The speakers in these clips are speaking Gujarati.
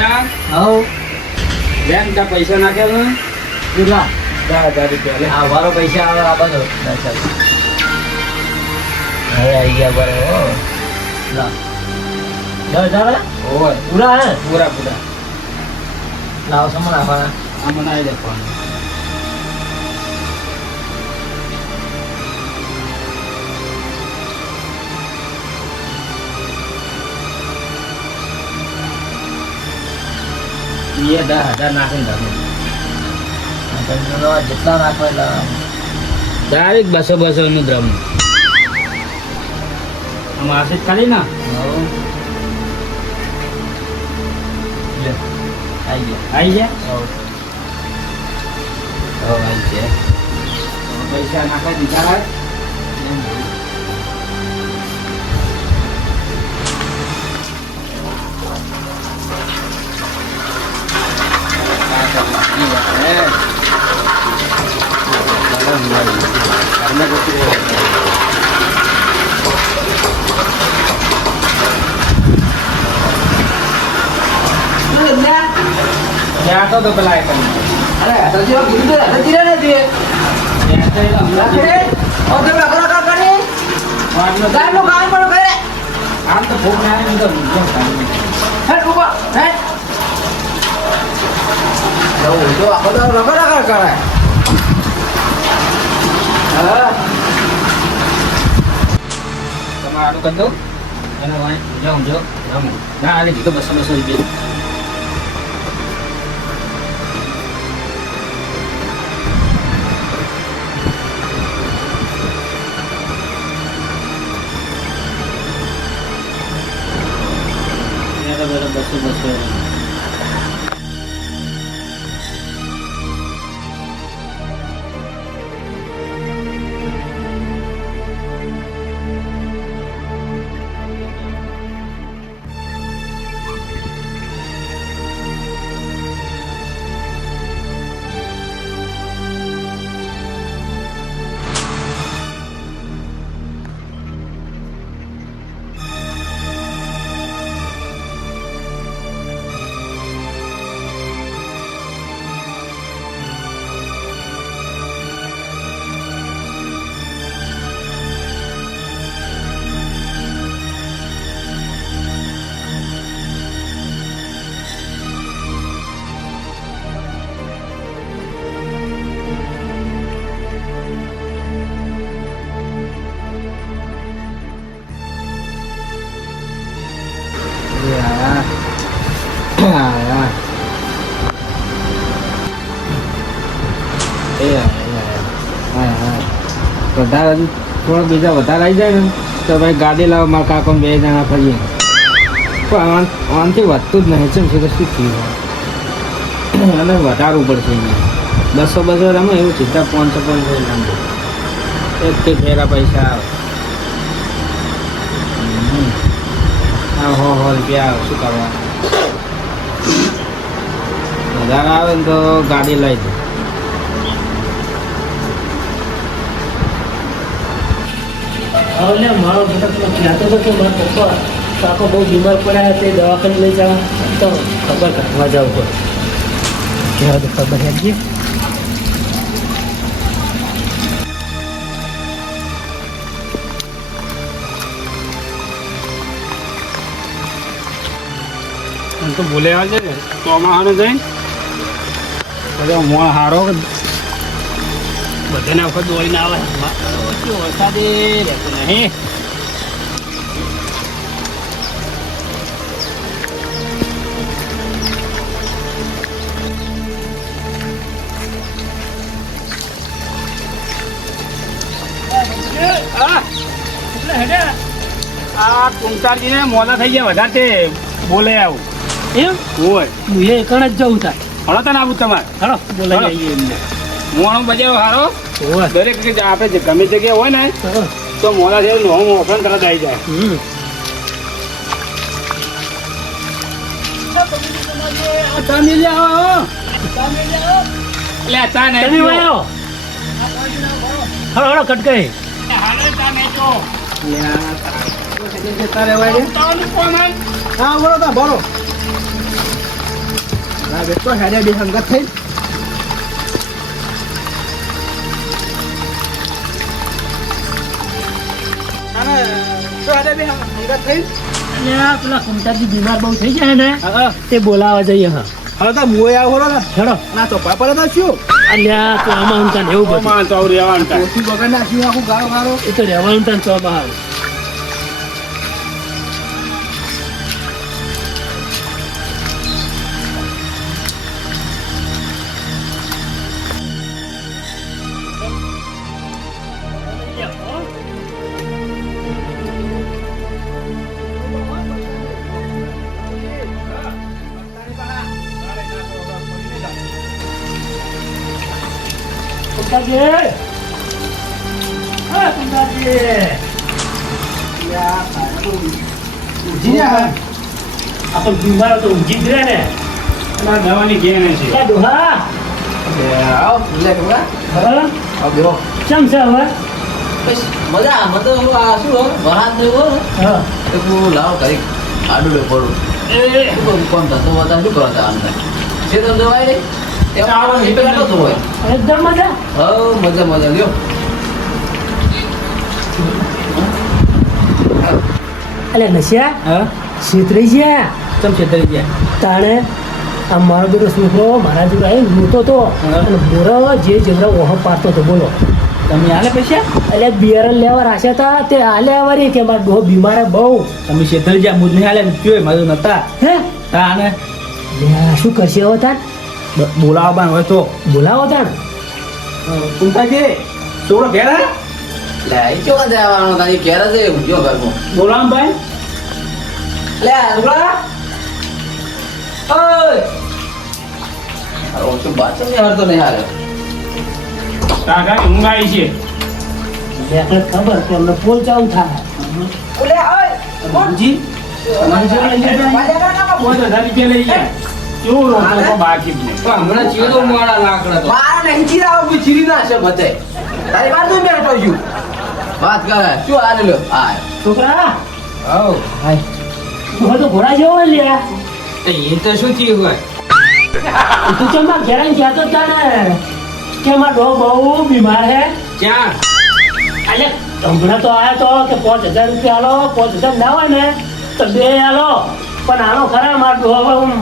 પૈસા? હવ. બેંક તા પૈસા નાખ્યા ને કેટલા? દસ હજાર રૂપિયા. આ વારો પૈસા આવે આ બધો. દસ હજાર. હવે આવી ગયા બરાબર લા. દસ હજાર પૂરા હે? પૂરા પૂરા. લાવો સમણ આપવાના. આ મને આવી એ દસ હજાર નાખીને તમે જેટલા નાખો એટલા ડાયરેક્ટ બસો બસો નું દ્રમ આમાં આશે જ ખાલી ના? આવી ગયા? આવી ગયા. પૈસા નાખો દીધા ત્યાં તો તો પેલા એક અરે કીધું તો હજી રે નથી ઓ તમે અકરા કા કરી ગાય નો કરે આમ તો ભૂખ ના ને તો જો આખો તો લગો લગો કરે હા તમે આનું કરી દઉં અને વાંય જાઉં જો રમું ના આલી દીધો બસો બસો રૂપિયા બસો બસો વધારે હજી થોડો બીજા વધારે આવી જાય ને તો ભાઈ ગાડી લાવો મારા કાકો બે જણા ફરીએ પણ આનાથી વધતું જ નહીં છે શું થયું અને વધારવું પડશે બસો બસો રમે એવું સીધા પાંચસો પાંચસો રમે એક કે ફેરા પૈસા આવે હો હો રૂપિયા આવે શું કરવાનું વધારે આવે ને તો ગાડી લઈ દે હવે મારો પેલો કહેતો હતો કે મારા પપ્પા. કાકો બહુ બીમાર પડ્યા તે દવાખાને લઈ જવા. તો ખબર કાઢવા જવું પડે. ખબર હેજી આમ તો ભૂલે આવજે ને ચોમાહાનું જઈને બધો મોણ હારો બધાને વખત દોડીને આવે વરસાદે રહેતો નહીં આ આ કુંતારજીને મોડા થઈ ગયા વધારે તે બોલે આવું એમ? હોય. હું એ કણ જ જવું થાય હળો તને આવું તમારે. હળો બોલાઈ. જઈએ એમને. મોણો બજાવ હારો. દરેક આપણે ગમે જગ્યાએ હોય ને તો મોડા છે નો તરત આવી જાય. તમે જાઓ એટલે નહીં. વળો હળો હળો કટકાઈ હાલે નહીં. તારે? હા બોલો તા બોલો. બે તો હેડે બે હંગત થઈ અને તો હેડે બે હંગત થઈ અલ્યા પેલા કમતાજી બીમાર બહુ થઈ જાય ને તે બોલાવા જઈએ હા હવે તો મુએ આવો ને હેડો ના તો પાપડ તો શું અલ્યા તો આમાં એવું ને એવું રહેવાનું ઓછી વગર નાખ્યું આખું ગાળો ગાળો એ તો રહેવાનું તને 아, આવે 야, હા કમતાજી જી હા આપણે બીમાર તો ઊંઘી જ રહે ને. દવાની ગેન છે. એ ડોહા આવો લે કમલા હા. આવો બેહો. ચમ છે હવે? બસ મજા મત તો આ શું વરાત ને હો? હા. તો હું લાવ કરી આડું લે પડું એ કોણ થતો હતા શું કરતા અંદર? જે તમે દવાઈ એકદમ મજા. હવ મજા મજા લ્યો. અલે નશા હા? છેતરી ગયા? ચમ છેતરી ગયા? તાણે આ મારો બેટો છોકરો મારા જોડે આવી લૂંટો તો અને બોરો જે જેવડા ઓહો પાડતો હતો બોલો. તમે આલે પૈસા? એટલે બિયર લેવા રાખ્યા હતા તે આલે વળી કે મારા બહુ બીમાર હે બહુ. તમે છેતરી ગયા મુજ નહીં આલે કયો મારું નતા? હે? તા આને શું કરશે હવે તાર? બ- બોલાવવા હોય તો બોલાવો તાર કુંતાજી છોકરો ઘેર હે? લે કાંઈ આવવાનો તારી ઘેર છે હું ઊંઘ્યો ઘરમાં બોલાવ ભાઈ લે છોકરા ઓય અરે નહીં હારતો નહીં હારે કાકા ઊંઘ આવી છે એટલે આપણે ખબર કે અમને પોલ ચાલુ થાય ઓલે ઓય લઈ જાય પાંચ હજાર રૂપિયા લઈ ગયા કેવું રોકડો તો બાકી પણ હમણાં ચીરો લાકડા તો. મારા નહીં ચીરી ના છે બધે. તારી વાત તો વાત કરે શું આ લ્યો? આ છોકરા આવ. તું તો ઘોડા જેવો હોય લે એ તો શું થયું હોય? તું ચમા ઘેરા કહેતો જ તા ને કે મારો ડોહો બહુ બીમાર હે. ક્યાં? અલે હમણાં તો આયા તો કે પાંચ હજાર રૂપિયા આલો પાંચ હજાર ના હોય ને તો બે આલો. પણ આનો ખરા મારો હવે હું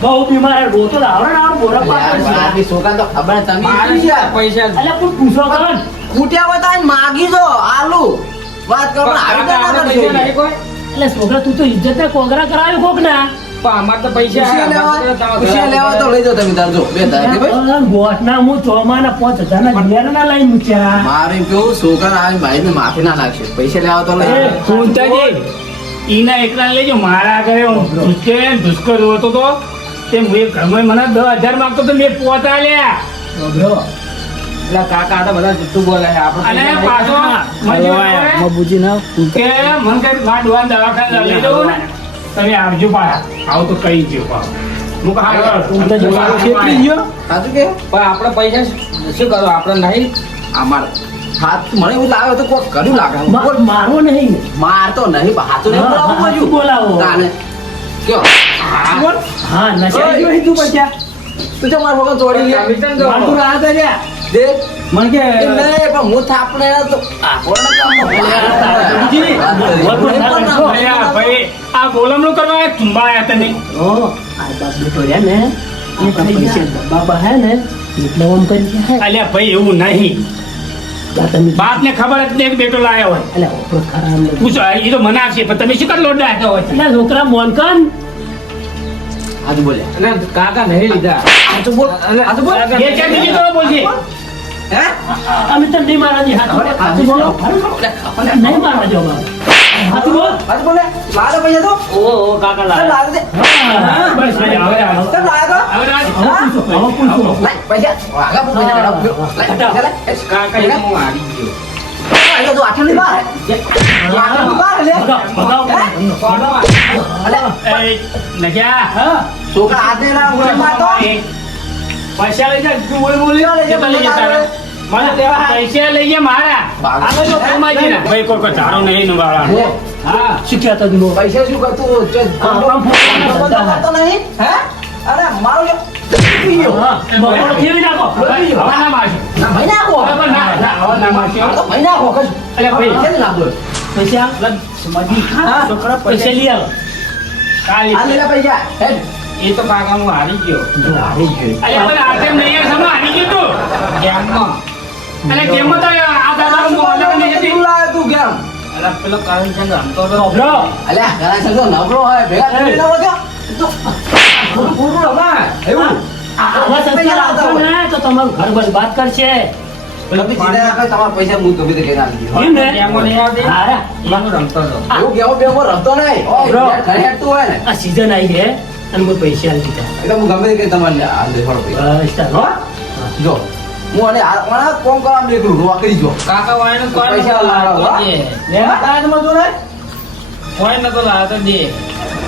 બહુ બીમાર રોતો આવડે ને બોરા પાડે છોકરા તો ખબર તમે પૈસા એટલે પણ પૂછો કર. કૂટ્યા હોય માગી જો આલુ. વાત કરો આવી તો ના કોઈ? એટલે છોકરા તું તો ઇજ્જત ને કોગરા કરાવ્યો કોક ના? તો પૈસા લેવા તો લઈ જાઓ તમે બે પાંચ હજાર ના ઘેર ના મૂક્યા. મારે કેવું છોકરા આવી ભાઈ ને માફી ના નાખશે પૈસા લેવા તો લઈ. કુંતાજી ઈના એકલા લેજો મારા ઘરે ધુસકે ધુસકો તો. તે હું એક ઘરમાં મને દસ હજાર માંગતો તો મેં પોતા લ્યા એટલે કાકા તો બધા જુઠ્ઠું બોલે છે. આપણે અને પાછો મને ના કે મને કઈ મારા ડોહાને દવાખાને લઈ જવું ને? તમે આવજો પાછા. આવું તો કઈ ગયો પાછો. હું કહું, ગયો? પૈસા શું કરો? આપણે નહીં? અમાર હાથ મને એવું લાગે તો કોઈ કર્યું લાગે. મા- મારો નહીં. મારતો નહીં હાથું. બોલાવો. કયો? હા. તું તું મારો વગર લે. રાહ તો. દે મને કે નહીં પણ હું તો કરવા ચુંબા તને? ઓ આ બેટો ને બાબા હે ને એટલે ઓમ કરી હે. અલ્યા ભાઈ એવું નહીં. બાપ ને ખબર જ નહીં કે બેટો લાયો હોય. પૂછો એ તો મના આપશે પણ તમે શું કર લોટ દાખતા હોય? છોકરા મોનકન. હાથ બોલ્યા અને કાકા નહીં લીધા. હાચું બોલ. હાચું બોલ. કાકા બે બીજી તો બોલશે હે? અમે તો નહીં મારવા દે હાથ બોલો. હાથ બોલો. અલે નહીં અમારે. હાથ બોલ. હાથ બોલે. લાડો પૈસા તો. ઓ ઓ કાકા લાડો લાડો દે. હા. બસ હવે હવે. ચાલ લાદો હવે રાજ. હવે પૂછો પૈસા. આગા પૈસા કાકા એ હું આવી ગયો. તો બાર. બાર લે. છોકરા હાથે ના ઉડી મારતો. પૈસા લઈ જા તું બોલ બોલ લઈ જા, કેટલા લઈ જા તારા? મને તેવા પૈસા લઈ જા મારા. આ જો કમાઈ ને ભાઈ કોઈ કોઈ ધારો નહીં નવાળા હા? શું કહેતો તું? પૈસા શું કરતું આમ ફોન કરતો નહીં. હે? અરે મારો લ્યો. પી ગયો. હા, એ ગયો. ના. ના, ના, ના, ના તો તો કાકા હું હારી ગયો અલ્યા પણ આ કેમ નહીં સમા હારી ગયું તું. ગેમમાં અલ્યા કેમ તો આ દાદા મોહલ્લા નહીં તું લાવે તું કેમ? અરે પેલો કરણચંદ રમતો હતો અભરો અલ્યા, ઘણા સંઘો નવરો હોય, ભેગા થઈને ના તો ખોટું રમાય. એવું? આવા સંસ્કાર આપશો ને તો તમારું ઘર બરબાદ કરશે ના તમારા પૈસા હું ગમે તે કઈ ના લીધી. એમ ને ગેમો નહીં આવતી હારા. એમાં રમતો હતો એવું કેવો બેવો રમતો નહીં. ઓય, બ્રો. ઘરે હેડતું હોય ને. આ સીઝન આવી છે અને મેં પૈસા આપી એટલે હું ગમે તે તમારે જો, હું આને આ- કોમ કરવા નીકળું, રોકડી જો. કાકા વાયનો કોઈ પૈસા નતો લાવો, લાવતો હા? દે લેવા તો મજૂર હે? કોઈ નતો લાવતો દે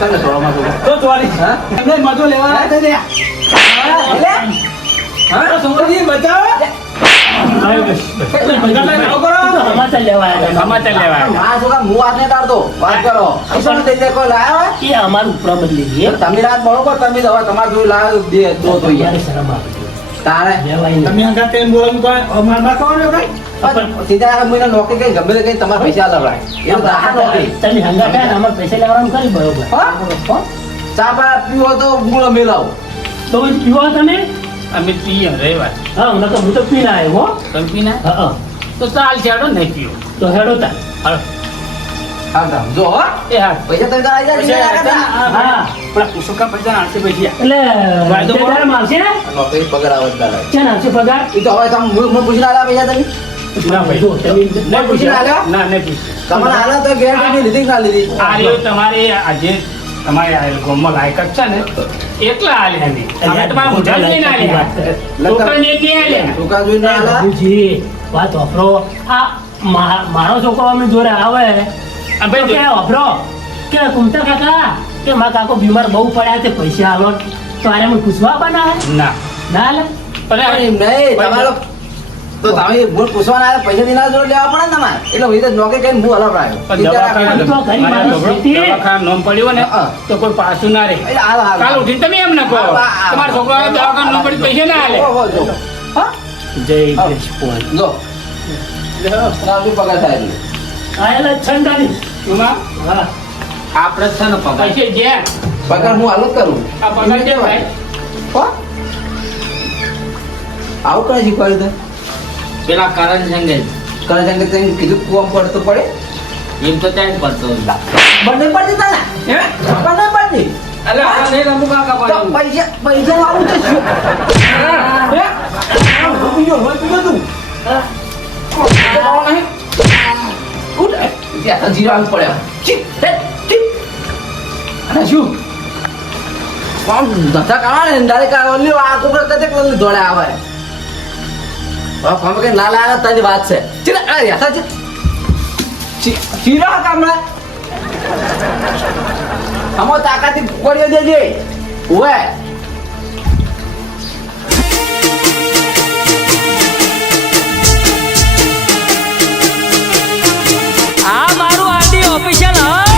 તને ધોળામાં. તો ચોરી. હા? એમને મજો લેવા હા, તે દે. હા, લે. બચાવો. તમે રાત બરોબર તમે હવે તમારે જોઈ લાવ્યો તારે? તમે આગળ તેમ બોલવાનું કોઈ અમારમાં કહો ને કઈ? સીધા આ મહિના નોકરી કઈ ગમે તે કઈ તમારે પૈસા લવડાય એવું તો આ નોકરી તમે હંગા થાય ને અમારે પૈસા લેવાનું કરી બરોબર. હા? ચા પા પીવો તો ગુણ મેલાવો તો પીવો તમે? અમે પીએ રવિવાર હા હું તો હું તો પીના આવ્યો હો. તમે પીના હા હા. તો ચાલ છેડો નહીં પીવો તો હેડો તાર. હા. તો જો હો. એ હા. પૈસા તમે તારા જાય પૈસા નહીં લાગે હા. પેલા સુકા પૈસા આઠસો પૈસા એટલે વાયદો કરો. તે ને? નોકરી પગાર આવે તારે છે ને આવશે પગાર? એ તો હવે તમે હું- હું પૂછીને પૈસા તમે ના ભાઈ. તમે નહીં પૂછીને ના નહીં પૂછ્યું. તમને આલ્યા તો ગેરંટી લીધી ના લીધી? આ રહ્યો તમારી આજે તમારી આ ગામમાં છે ને એટલા આલે એની. અમે તમારા મોઢા નહીં આલ્યા. છોકરાને એક નહીં આલ્યા. છોકરા જોઈને ના આલ્યા? વાત વાપરો. આ મા- મારો છોકરો અમે જોડે આવે. આ કે વાપરો? કે કુમતા કાકા? કે મારા કાકો બીમાર બહુ પડ્યા છે પૈસા આલો. તો આને મને પૂછવા બનાવે ના. ના લે. પણ પણ એમ નહીં તમારો તો તમે પૂછવાના આવ્યા પૈસા દીના જોડે લેવા પડે ને તમારે? એટલે હું તો હું હલાવ નોમ પડ્યું ને તો કોઈ પાછું ના રે કાલ ઉઠીને તમે એમ ના કહો. તમારા છોકરા દવાખાના નોમ પડ્યું પૈસા ના આલે. ઓહો, જો. હા? જય કૃષ્ણ જો. પગાર થાય છે. આયેલા છંદાની. એમાં હા. આપણે છે ને પગાર. પૈસે જે પગાર હું હાલ કરું? આ પગાર જે ભાઈ હો? આવું કઈ શીખવાડ્યું તે પેલા કરણ સંગે કરે છે કે તે કીધું કુવામ પડે તો પડે. એમ તો ત્યાં પડતો બંને પડતી તા હે? બંને પડતી અલે આ નહીં રમું કાકા તો પૈસા તો શું? હે? આ તું. ત્યાં તો જીરો આવી પડ્યા. અને શું? કોણ ધક્કા કાઢે ને ડાયરેક્ટ આ ઓલી આ કોપરા કદે કોલી દોડે આવે કોમ કે ના લાગે તારી વાત છે. ચીર આ યાસા છે ચીરા કામડા અમો તાકાતી કોડીઓ દેજે. ઓવે 飞翔了